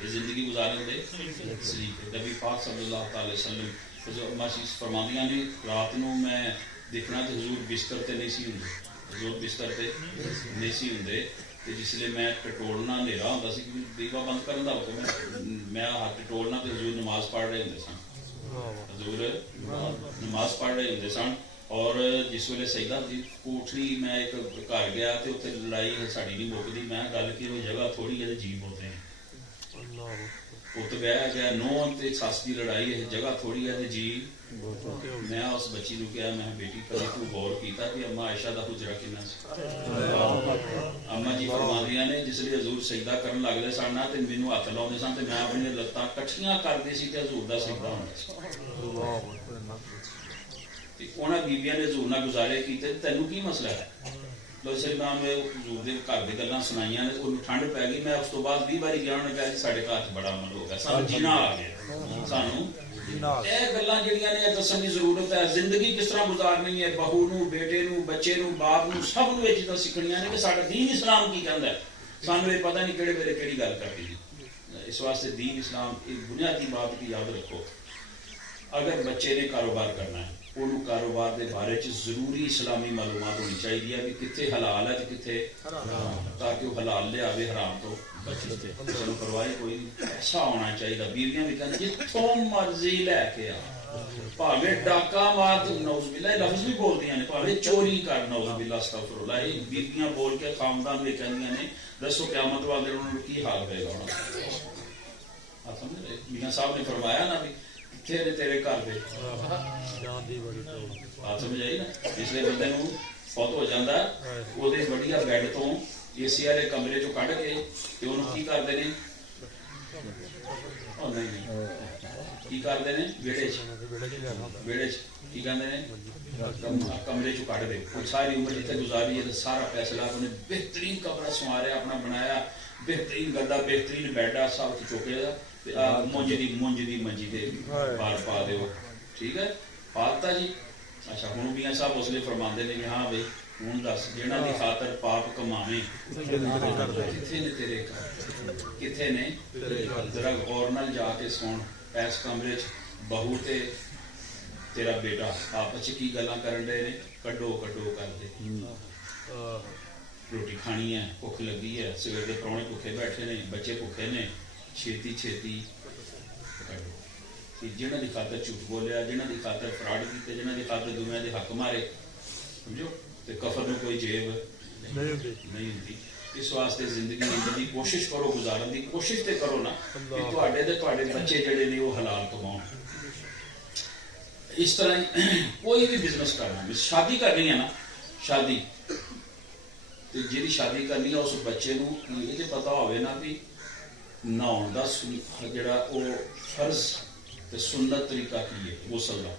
یہ زندگی گزارن دے سلیقے نبی پاک صلی اللہ تعالی وسلم ماشیس فرماندیاں نے رات نو میں دیکھنا تو حضور بستر تے نہیں سی ہوندے حضور بستر تے نہیں سی ہوندے تے جس لئے میں ٹٹولنا نیرا ہوندا سی کہ دیوا بند کرن دا حکم میں ہاتھ ٹٹولنا تے حضور نماز پڑھ رہے ہوندے سن حضور نماز پڑھ رہے ہوندے سن اور جس ویلے سیدہ دی کوٹھی میں ایک گھر گیا تے اوتھے لڑائی ساڈی نہیں مکدی میں گل کی وہ جگہ تھوڑی ہے جی بولتے ہیں اتنے بہ گیا نو تے سس کی لڑائی ہے جگہ تھوڑی ہے جی میں اس بچی نو کہا میں بیٹی کبھی تو غور کیتا کہ اما عائشہ دا حجرہ کنا سی اما جی فرماندیاں نے جس لیے حضور سجدہ کرن لگدے سن نا تے مینوں ہاتھ لاوندے سن تے میں اپنی لتاں کٹھیاں کردی سی تے حضور دا سجدہ ہوندا سی انہاں بیبییاں نے حضور نال گزارے کیتے تینوں کی مسئلہ ہے لو سلمان میں حضور دے گھر دے گلاں سنائیاں نے انہوں ٹھنڈ پی گئی میں اس تو بعد 20 باری گیا انہوں نے کہا ساڈے گھر چ بڑا عمل ہو گیا سانوں جینا آ گیا سانوں اے گلاں جڑیاں نے دسن دی ضرورت ہے زندگی کس طرح گزارنی ہے بہو نو بیٹے نو بچے نو باپ نو سب نو یہ چیزاں سکھنیاں نے کہ ساڈا دین اسلام کی کہندا ہے سانوں یہ پتہ نہیں کہڑے ویلے کہڑی گل کرتی ہے اس واسطے دین اسلام ایک بنیادی بات کی یاد رکھو اگر بچے نے کاروبار کرنا ہے انہوں کاروبار دے بارے چ ضروری اسلامی معلومات ہونی چاہیے کہ کتنے حلال ہے کتنے تاکہ وہ حلال لے آوے حرام تو بچے چلو پرواہ کوئی نہیں ایسا ہونا چاہیے بیویاں بھی کہنا جتوں مرضی لے کے آ بھاوے ڈاکا مار نوز باللہ لفظ بھی بول دیاں نے بھاوے چوری کر نوز باللہ استغفر اللہ یہ بیویاں بول کے خاندان بھی کہندیاں نے دسو قیامت والے انہوں نے کی حال پائے گا آپ سمجھ رہے میاں صاحب نے فرمایا نا بھی تیرے تیرے گھر پہ بات سمجھ آئی نا اس لیے بندے نو فوت ہو جاتا ہے وہ بڑھیا بیڈ تو اے سی والے کمرے چو کڈ کے تے انہوں کی کرتے ہیں کی کرتے ہیں ویڑے کی کہتے ہیں کمرے چو کڈ دے ساری عمر جتنے گزاری ہے سارا پیسہ انہیں بہترین کمرہ سواریا اپنا بنایا بہترین گدا بہترین بیڈ آ سب چوکے مونج دی منجی دے پار پا دیو ٹھیک ہے پاکتا جی اچھا ہوں میاں صاحب اس لیے فرماندے نے کہ ہاں بھائی ہوں دس جنہاں دی خاطر پاپ کماویں کتھے نے تیرے کتھے نے ذرا غور نال جا کے سن اس کمرے چ بہو تے تیرا بیٹا آپس چ کی گلاں کرن دے نے کڈو کڈو کر دے روٹی کھانی ہے بھوک لگی ہے سویر دے پرونے بھوکے بیٹھے نے بچے بھوکے نے چھیتی چھیتی جنہاں دی خاطر جھوٹ بولیا جنہاں دی خاطر فراڈ کیتے جنہاں دی خاطر دنیا دے حق مارے سمجھو تے کفر میں کوئی جیب نہیں ہوتی اس واسطے زندگی دی کوشش کرو گزارن دی کوشش تے کرو نا کہ تواڈے بچے جڑے نے وہ حلال کماؤن اس طرح کوئی بھی بزنس کرنا ہے شادی کرنی ہے نا شادی تے جیڑی شادی کرنی ہے اس بچے نو یہ تے پتہ ہوئے نا بھی نہاؤن دا جڑا وہ فرض تے سنت طریقہ کی ہے غسل دا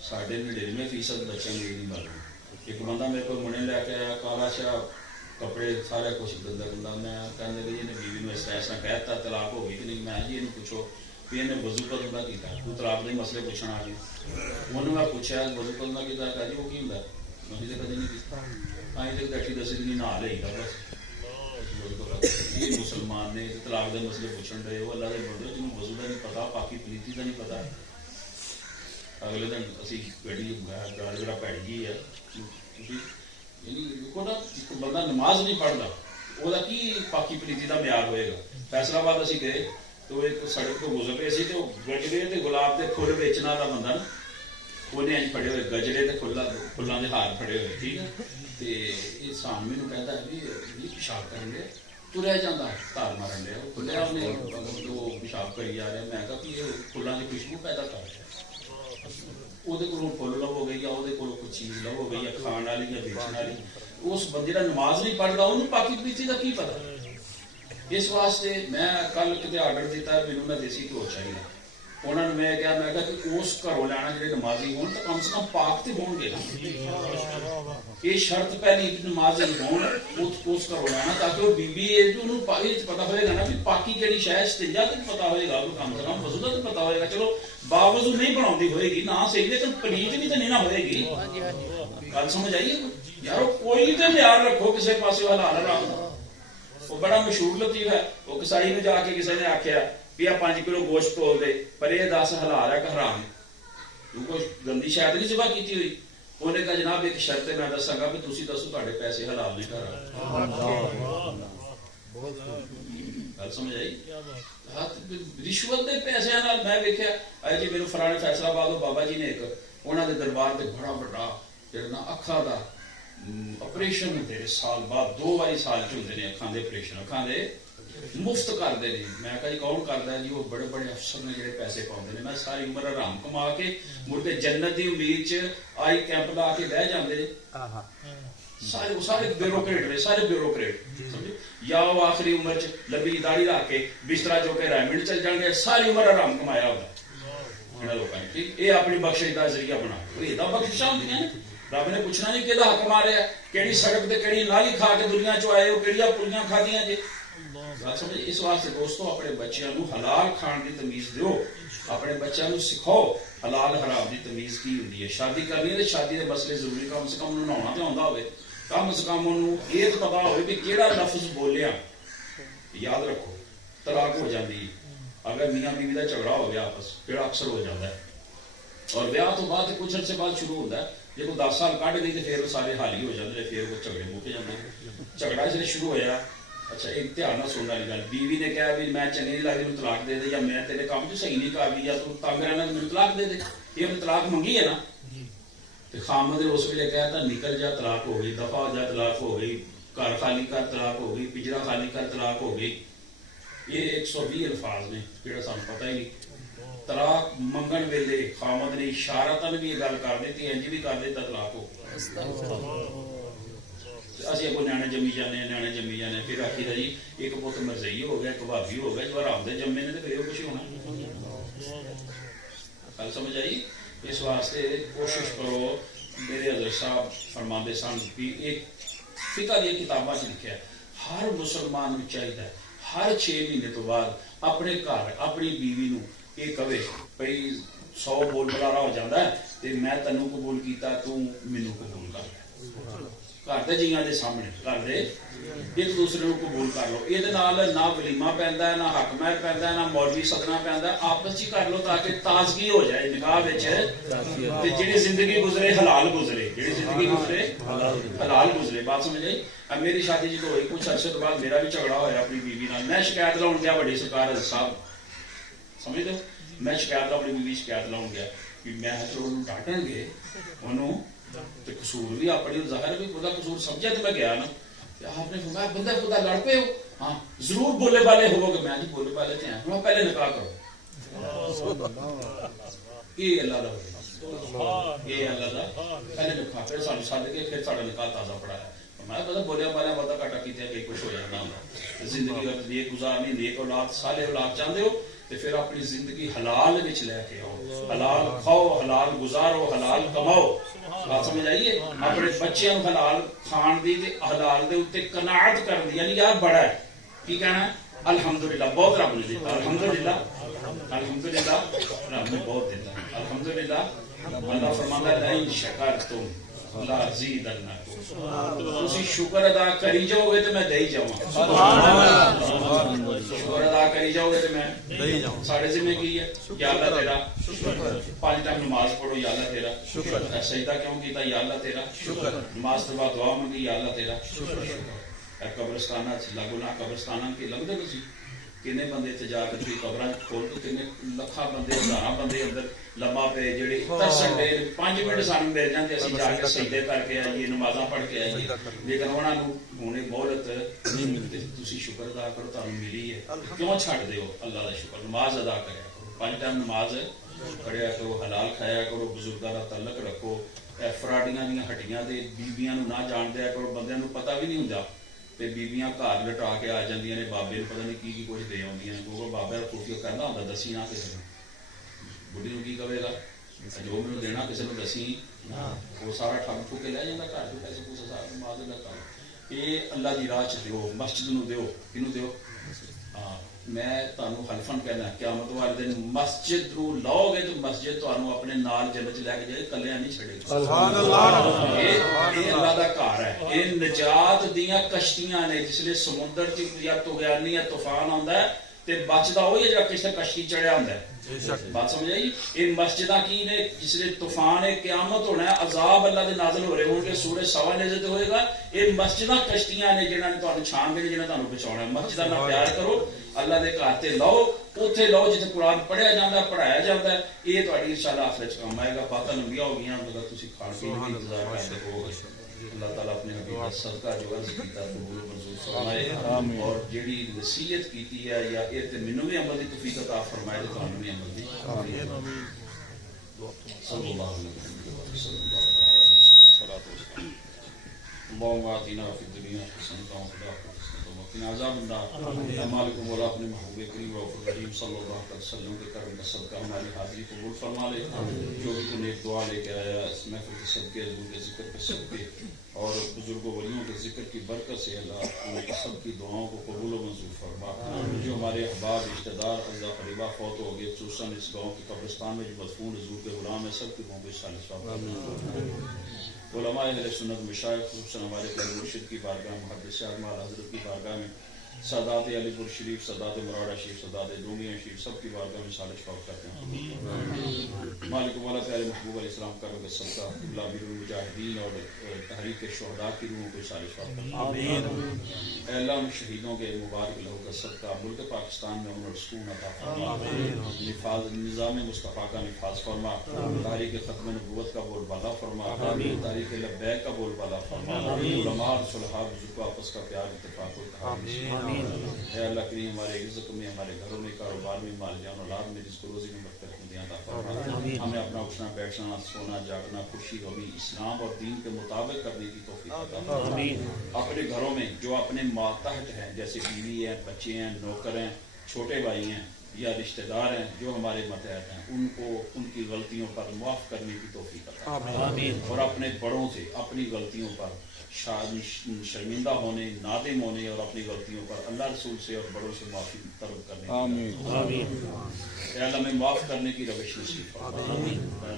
ساڑھے 99% بچوں کو نہیں معلوم ایک بندہ میرے کو منے لے کے آیا کالا شاہ کپڑے سارے کچھ گندا گندا میں کہنے لگے یہ بیوی نے اس طرح کہتا طلاق ہو گئی کہ نہیں میں جی پوچھو بھی انہیں وضو کدوں کا کیتا تو طلاق کے مسئلے پوچھنا آ گئے انہوں میں پوچھا وضو کدوں کا کیتا کہا جی وہ کی ہوندا میں تو کدی نہیں کیتا آئی تے بیٹھی دس دن نہا لے گا بس یہ مسلمان نے طلاق کے مسئلے پوچھن رہے وہ اللہ کے بندے جنہوں وضو کا نہیں پتا پاکی پلیتی کا نہیں پتا اگلے دن اسی گاڑی گال جڑا پیڑ گئی ہے بندہ نماز نہیں پڑھتا وہ کی پاکی پلیتی کا معیار ہوئے گا فیصلہ آباد اسی گئے تو ایک سڑک تو گزر رہے تو گجرے تے گلاب کے پھول ویچنا کا بندہ نا انہیں اج پڑے ہوئے گجرے تے فلاں کے ہار پڑے ہوئے ٹھیک ہے تو یہ سامنے کہتا ہے بھی پیشاب کریں گے تو رہ جاتا ہے تار مارن لیا وہ کھلیا انہیں وہ پیشاب کری جا رہا میں کہا کہ یہ فلاں کی خوشبو پیدا کر رہا ہے وہ فل لو ہو گئی یا وہ کچھ چیز لو ہو گئی یا کھان والی یا بیچن والی اس بندے کا نماز نہیں پڑھتا انہوں پاکی پیتی کا کی پتا اس واسطے میں کل کتنے آرڈر دیتا مینوں میں دیسی گھیو چاہیے انہوں نے میں کہا کہ اس گھروں لینا جڑے نمازی ہون تو کم سے کم پاک تے ہون گے نا یہ شرط پہلی نمازی ہون اس گھروں لینا تاکہ وہ بیوی انہوں پتا ہوئے گا نا کہ پاکی کہڑی شے استنجا تے پتا ہوئے گا کم سے کم وضو کا تو پتا ہوئے گا چلو باوضو نہیں بناؤندی ہوئے گی نہ صحیح لیکن پلیت بھی تو نہیں نہ ہوئے گی گل سمجھ آئیے یار کوئی تو معیار رکھو کسی پاس حلال حرام دا. وہ بڑا مشہور لطیف ہے. وہ کسائی نے جا کے کسی نے آخیا بھی 5 کلو گوشت تول دے پر یہ 10 حلال ہے کہ حرام ہے. کیونکہ گندی شاید نہیں ذبح کی ہوئی. انہیں کہا جناب ایک شرط میں دساں گا بھی تسی دسو تہاڈے پیسے حلال نہیں حرام. گل سمجھ آئی؟ رشوت کے پیسے میں دیکھا اے جی میرے فلانے فیصلہ آباد بابا جی نے ایک انہوں نے دربار سے بڑا بڑا جڑا اکھاں دا آپریشن ہوتے سال بعد 2 بار سال چلتے ہیں. اکھاں دے آپریشن اکھاں دے مفت کرتے ہیں. میں کہا جی کون کرتا ہے؟ جی وہ بڑے بڑے افسر نے جڑے پیسے پاؤندے نے. میں ساری عمر آرام کما کے مڑ کے جنت دی امید چ آئی کیمپ لا کے بہ جاندے. سارے بیوروکریٹ نے, سارے بیوروکریٹ یا وہ آخری عمر چ لمبی داڑھی رکھ کے بستر جو کہ ریمنڈ چل جان گے. ساری عمر آرام کمایا ہوتا لوگوں نے. یہ اپنی بخشش کا ذریعہ بنا. یہ بخششاں ہوندیاں نے. رب نے پوچھنا نہیں کہ حق ماریا کہڑی سڑک تے کہڑی نالی کھا کے دنیا چ آئے ہو, کہڑی پولیاں کھادیاں جی. اس واسطے دوستو اپنے بچیاں نو حلال کھان دی تمیز دیو. اپنے بچیاں نو سکھاؤ حلال حرام دی تمیز کی ہوندی ہے. شادی کرنی ہے تو شادی دے مسئلے ضروری کم سے کم نہانا تو آندا ہوئے, کم سے کم انہوں یہ تو پتا ہوئے کہ کیڑا لفظ بولیا. یاد رکھو طلاق ہو جاتی ہے اگر میاں بیوی کا جھگڑا ہو گیا آپس, پھر اکثر ہو جاتا ہے. اور بیاہ تو بعد کچھ عرصے بعد شروع ہوتا ہے. جب 10 سال کٹ گئی تو پھر سارے حال ہی ہو جاتے ہیں. پھر وہ جھگڑے مک جاتے ہیں. جھگڑا اس لیے شروع ہوا. اچھا ایک دھیان نہ سننے والی گل, بیوی نے کہا بھی میں چنگی نہیں لگتی مجھے طلاق دے دے, یا میں تیرے کام چ صحیح نہیں کر رہی, یا تو تنگ رہنا مجھے طلاق دے دے. یہ طلاق منگی ہے نا. خامد نے اس ویلے کہا تھا نکل جا طلاق ہو گئی, دفع ہو جا طلاق ہو گئی, گھر خالی کر طلاق ہو گئی, پجرا خالی کر طلاق ہو گئی. یہ 120 الفاظ نے جہاں سانو پتہ ہی نہیں. طلاق منگن ویلے خامد نے اشارتاً بھی یہ گل کر دیتی, انج بھی کر دیتا طلاق ہو گئی. اسی اگوں نیانے جمی جانے پھر آخی دا جی ایک پت مرزئی ہو گیا, ایک بھابی ہو گیا, جو آرام دے جمے نے تو پھر کچھ ہونا. گل سمجھ آئی؟ اس واسطے کوشش کرو. میرے حضرت صاحب فرماندے سن بھی ایک فقہ دی کتاباں چ لکھا ہے ہر مسلمان نو چاہیے ہر 6 مہینے تو بعد اپنے گھر اپنی بیوی نو یہ کہے بھئی 100 بول بلارا ہو جاتا ہے تے میں تینوں قبول کیتا تو مینوں قبول کر لے. گھر دے جیاں دے سامنے گھر دے ایک دوسرے کو قبول کر لو. یہ نہ ولیمہ پیندا ہے, نہ حق مہر پیندا ہے, نہ مولوی سدنا پیندا ہے. آپس ہی کر لو تاکہ تازگی ہو جائے نکاح وچ. تے جڑی زندگی گزرے حلال گزرے, جڑی زندگی گزرے حلال گزرے. بات سمجھ آئی؟ اب میری شادی جی تو ہوئی کچھ عرصے تو بعد میرا بھی جھگڑا ہوا اپنی بیوی نال. میں شکایت لاؤن گیا بڑی سرکار صاحب, سمجھ دو میں شکایت لاؤ اپنی بیوی شکایت لاؤن گیا کہ میں چلو ڈانٹن گے انہوں تو قصور بھی اپنی ظاہر بھی خدا قصور سمجھا تو میں گیا نا. آپ نے فرمایا بندہ خدا لڑ پے ہو, ہاں ضرور بولے والے ہو گے. میں جی بولے والے تھے ہیں, پہلے نکاح کرو. یہ اللہ کا, یہ اللہ کا پہلے نکاح, پھر سانو سد کے پھر ساڈا نکاح تازہ پڑھایا. میں پتا بولیا بالیا پتا کٹا کیتے کئی کچھ ہو جانا ہوتا. زندگی نیک گزارنی, نیک اولاد سارے اولاد چاہتے ہو تو پھر اپنی زندگی حلال وچ لے کے آؤ. حلال کھاؤ, حلال گزارو, حلال کماؤ. بات سمجھ آئیے؟ اپنے بچیاں حلال کھان دی تے حلال دے اوتے قناعت کرن دی, یعنی یار بڑا ہے کی کہنا ہے الحمدللہ بہت رب نے دیتا, الحمدللہ الحمدللہ رب نے بہت دیتا, الحمدللہ. اللہ فرماندا ہے لئن شکرتم لازیدنکم, تسی شکر ادا کری جاؤ گے تو میں دے جاواں. شکر ادا کری جاؤ گے تو میں دے جاواں. ساڈے ذمہ کی ہے یا اللہ تیرا 5 ٹائم نماز پڑھو, یا اللہ تیرا شکر. سجدہ کیوں کیتا, یا اللہ تیرا شکر. نماز کے بعد دعا منگی, یا اللہ تیرا شکر. قبرستانہ لاگو نہ قبرستانہ کے لگتے تھی کنے بندے تے جا کے قبراں کھول کے کنے لکھاں بندے ہزاراں بندے اندر لمبا پے جڑے ترسن دے 5 منٹ سانوں مل جاندے اسی جا کے سجدے کر کے آئیے, نمازاں پڑھ کے آئیے. لیکن انہاں نوں ہونے مہلت نہیں ملتی. تسی شکر ادا کرو تانوں ملی ہے, کیوں چھڈ دیو اللہ دا شکر. نماز ادا کریا کرو, 5 ٹائم نماز پڑھیا کرو, حلال کھایا کرو, بزرگاں دا تعلق رکھو. فراڈیاں دیاں ہٹیاں تے بیبییاں نوں نہ جان دیا کرو. بندیاں نوں پتہ بھی نہیں ہوندا تے بیبییاں گھر لٹا کے آ جاندیاں نے, بابے نوں پتہ نہیں کی کچھ دے آندیاں نے. کیونکہ بابا خفیہ کرنا ہوندا دسی نہ کسی نوں. بڈھی نوں کی کہے گا جو مینوں دینا کسی نوں دسی, وہ سارا ٹھگ ٹھو کے لے جاندا گھر چ پیسے پوسے سارے نماز ادا کر. یہ اللہ دی راہ چ دیو, مسجد نوں دیو, کینوں دیو, ہاں میں تانوں حلفن کہنا قیامت والے دن مسجد رو لاؤ گے تو مسجد تانوں اپنے نال جنت لے کے جائے کلیاں نہیں چھڑے گی. سبحان اللہ. یہ اللہ دا گھر ہے. یہ نجات دیاں کشتیاں نے جس لئے سمندر کی یا طغیانی یا طوفان آندا ہے تے بچدا ہوئی ہے جڑا کسے کشتی چڑھیا ہوندا ہے. بات سمجھ آئی. یہ مسجداں کی نے جس لئے طوفان ہے قیامت ہونا ہے عذاب اللہ دے نازل ہو رہے ہوں گے سورہ سوا نزل ہوئے گا. یہ مسجداں کشتیاں نے جنہاں نے تانوں چھان دے جنہاں تانوں بچاؤنا ہے. مسجداں نال پیار کرو اللہ دے گھر تے لاؤ اوتھے لاؤ جتھے قرآن پڑھیا جاندا ہے پڑھایا جاندا ہے. یہ تہاڈی انشاءاللہ آخرت وچ کام آئے گا. باتاں لمبیاں ہو گئیاں مگر تسی کھان پین دا انتظار کرتے ہو. اللہ تعالیٰ اپنے حبیب کا صدقہ جو عرض کیتا قبول و منظور فرمائے اور جیڑی نصیحت کیتی ہے یا یہ تے مینوں بھی عمل دی توفیق عطا فرمائے تے تانوں بھی عمل دی صلی اللہ علیہ وسلم. اللهم آتنا فی الدنیا حسنۃ وفی الآخرۃ حسنۃ وقنا عذاب النار. مالک مولا اپنے محبوب کریم رؤوف الرحیم صلی اللہ علیہ وسلم کے کرم کا صدقہ ہماری حاضری قبول فرما لے. جو بھی تو نیک دعا لے کے آیا اس محفل کے صدقے حضور کے ذکر کے صدقے اور بزرگوں ولیوں کے ذکر کی برکت سے اللہ ان کی سب کی دعاؤں کو قبول و منظور فرما. جو ہمارے احباب رشتہ دار اعزا قریبا فوت ہو گئے خصوصاً اس گاؤں کے قبرستان میں جو مدفون حضور کے غلام ہے سب کے روحوں کو صالح ثواب. علماء اہل سنت مشائخ خصوصاً ہمارے پیر مرشد کی بارگاہ محدث اعمال حضرت کی بارگاہ میں سادات علی پور شریف سادات مراڑہ شریف سادات ڈونگیاں شریف سب کی بارگاہ میں صالح ثواب کرتے ہیں. مالک مولا پیارے محبوب علیہ السلام کا روح صدقہ غلام المجاہدین اور تحریک شہداء کی روحوں کو صالح ثواب کرتے ہیں. اے اللہ ان شہیدوں کے مبارک لہو کا صدقہ ملک پاکستان میں امن اور سکون عطا فرما. نظام مصطفیٰ کا نفاذ فرما. تحریک ختم نبوت کا بول بالا فرما. تحریک لبیک کا بول بالا فرما. علماء صلحاء بزرگوں آپس کا پیار اتفاق و اتحاد. اے اللہ کریم ہمارے عزت میں ہمارے گھروں میں کاروبار میں مال جان اولاد میں رزق و روزی میں برکت عطا فرما. ہمیں اپنا اٹھنا بیٹھنا سونا جاگنا خوشی غمی اسلام اور دین کے مطابق کرنے کی توفیق عطا فرما. اپنے گھروں میں جو اپنے ماتحت ہیں جیسے بیوی ہیں بچے ہیں نوکر ہیں چھوٹے بھائی ہیں یا رشتہ دار ہیں جو ہمارے ماتحت ہیں ان کو ان کی غلطیوں پر معاف کرنے کی توفیق عطا فرما. اور اپنے بڑوں سے اپنی غلطیوں پر شرمندہ ہونے نادم ہونے اور اپنی غلطیوں پر اللہ رسول سے اور بڑوں سے معافی طلب کرنے کی اللہ میں معاف کرنے کی روش نصیب فرما.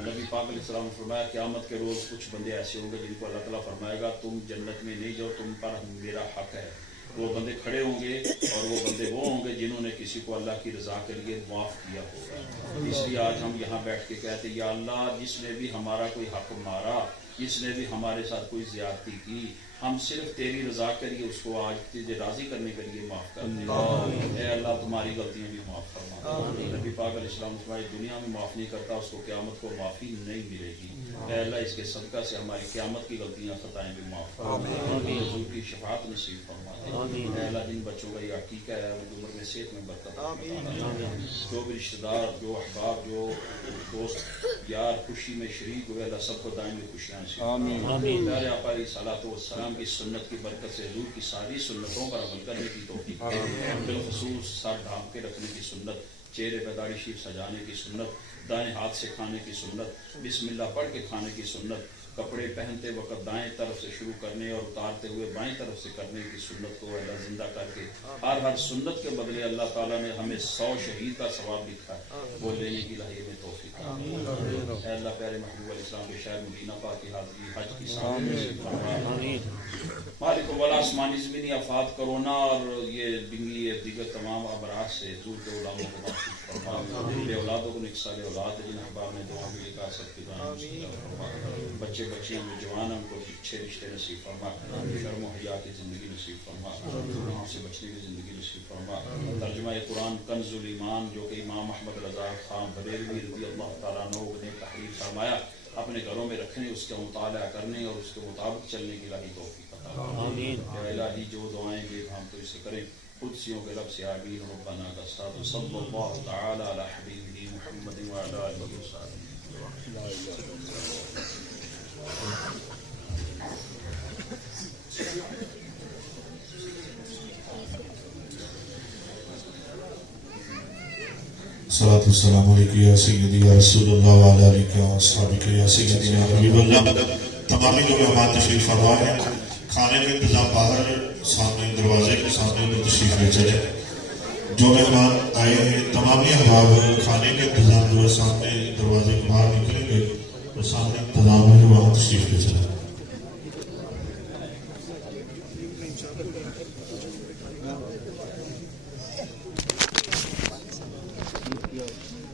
نبی پاک علیہ السلام نے فرمایا قیامت کے روز کچھ بندے ایسے ہوں گے جن کو اللہ تعالیٰ فرمائے گا تم جنت میں نہیں جاؤ تم پر میرا حق ہے. وہ بندے کھڑے ہوں گے اور وہ بندے وہ ہوں گے جنہوں نے کسی کو اللہ کی رضا کے لیے معاف کیا ہوگا. اس لیے آج ہم یہاں بیٹھ کے کہتے ہیں یا اللہ جس نے بھی ہمارا کوئی حق مارا جس نے بھی ہمارے ساتھ کوئی زیادتی کی ہم صرف تیری رضا کے لیے اس کو آج تجھے راضی کرنے کے لیے معاف کر دیں. اے اللہ تمہاری غلطیاں بھی معاف فرما. نبی پاک علیہ السلام نے دنیا میں معاف نہیں کرتا اس کو قیامت کو معافی نہیں ملے گی. اے اللہ اس کے صدقہ سے ہماری قیامت کی غلطیاں خطائیں بھی معاف فرما. حضور کی شفاعت نصیب فرما. اے اللہ جن بچوں کا یہ عقیقہ ہے ان کی عمر میں صحت میں برکت فرما. جو بھی رشتہ دار جو احباب جو دوست یار خوشی میں شریک ہوئے اللہ سب کو دائمی خوشیاں نصیب فرما. پیارے آقا علیہ الصلوۃ والسلام کی سنت کی برکت سے حضور کی ساری سنتوں پر عمل کرنے کی توفیق. بالخصوص سر ڈھانپ کے رکھنے کی سنت چہرے پہ داڑھی شریف سجانے کی سنت دائیں ہاتھ سے کھانے کی سنت بسم اللہ پڑھ کے کھانے کی سنت کپڑے پہنتے وقت دائیں طرف سے شروع کرنے اور اتارتے ہوئے بائیں طرف سے کرنے کی سنت کو اللہ زندہ کر کے ہر سنت کے بدلے اللہ تعالیٰ نے ہمیں 100 شہید کا ثواب لکھا ہے وہ لینے کی لاہی میں توفیق. اے اللہ پیارے محبوب علیہ السلام کے شہر مدینہ پاک کی حاضری حج کی سعادت نصیب فرما. مالک والا آسمانی زمینی آفات کرونا اور یہ ڈنگی دیگر تمام امراض سے دور کے غلاموں کو محفوظ فرما. بے اولادوں کو نکسال اولاد جن احباب نے دعا کے لیے کہا سکتی فرما. بچے بچیاں جو جوان ہیں ان کو اچھے رشتے نصیب فرما. شرم و حیا کی زندگی نصیب فرما. گناہوں سے بچنے کی زندگی نصیب فرما. ترجمہ قرآن کنز الایمان جو کہ امام احمد رضا خان بریلوی رضی اللہ تعالیٰ عنہ نے تحریر فرمایا اپنے گھروں میں رکھنے اس کا مطالعہ کرنے اور اس کے مطابق چلنے کی الہی توفیق عطا فرما. الہی جو دعائیں بھی ہم تو اسے کریں قدسیوں کے لب سے آمین. ربنا کا ساتھ صلی اللہ تعالی علی حبیبہ محمد وعلی آلہ وصحبہ. صلاۃ والسلام علیکم یا سیدی یا رسول اللہ وعلی آلہ وصحبہ یا سیدی یا حبیب اللہ. تمامی جو مہمان تشریف فرما ہیں کھانے کا انتظام باہر سامنے دروازے کے سامنے تشریف لے چلے. جو مہمان آئے ہیں تمام احباب کھانے کے انتظام جو ہے سامنے دروازے کے باہر نکلیں گے تو سامنے انتظام ہے وہاں تشریف لے چلیں.